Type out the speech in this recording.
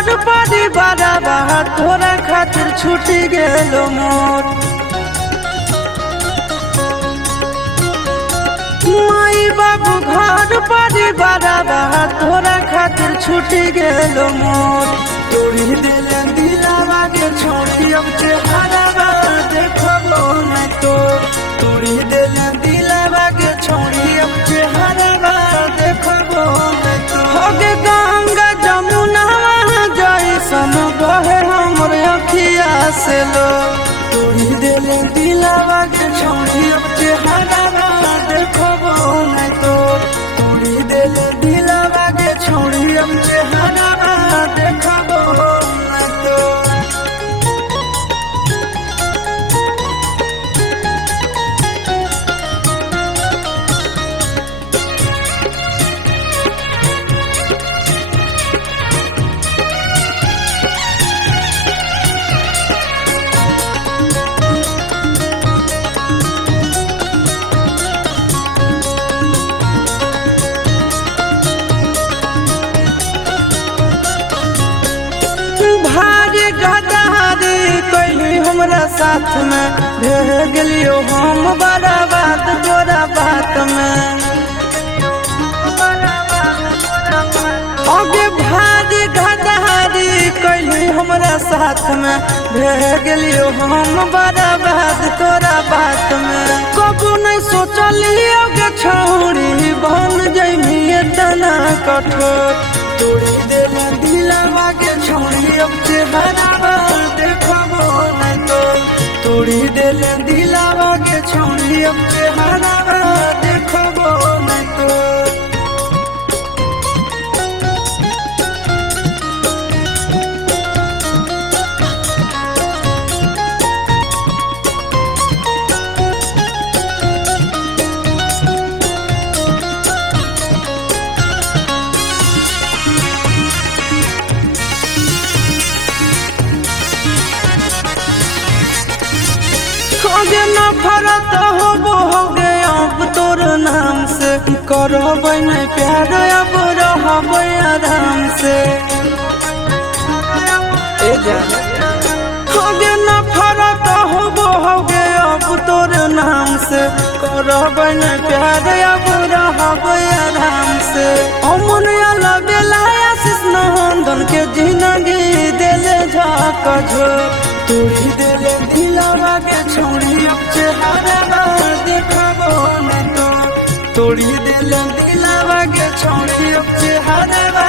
घर परिवार बाहर तोरा खातिर छूटी गेल मोर। माई बाबू घर परिवार बाहर तोरा खातिर छूटी गेल मोर। तोड़ी दिले दिलावा के छोड़ी अब चेहरा देखबो न तो। तोड़ी दिले दिलावा के छोड़ी अब चेहरा देखबो न तो। होगे गंगा जमुना जैसन बहे हमर अखिया से लो। तोड़ी दिले दिलावा के छोड़ी अब चेहरा देखबो न तो। तोड़ी दिले दिलावा के छोड़ी अब चेहरा देखबो न तो। भारी गदारी कैली हमरा साथ में भेज गेलियो हम बड़ा बात तोरा बात में। आगे भारी गदारी कैली हमरा साथ में भेज गेलियो हम बड़ा बात तोरा बात में। कबू नहीं सोचलियो गे छौरी बन जइमी इतना कठोर। तोड़ी देला दिलावा के छोड़ी अब चेहरा देखबो न तो। तोड़ी देला दिलावा के छोड़ी अब चेहरा देखबो न तो। आगे नफरत होगे अब तोर नाम से। करबै नहीं प्यार अब रहबै आराम से। आगे नफरत होगे अब तोर नाम से। करबै नहीं प्यार अब रहबै आराम से। अमन वाला बेला आशीष नंदन के जिंदगी दिले झाका झोर। तोड़ी दिले दिलावा के छोड़ी अब चेहरा देखबो न तो। तोड़ी दिले दिलावा के छोड़ी अब चेहरा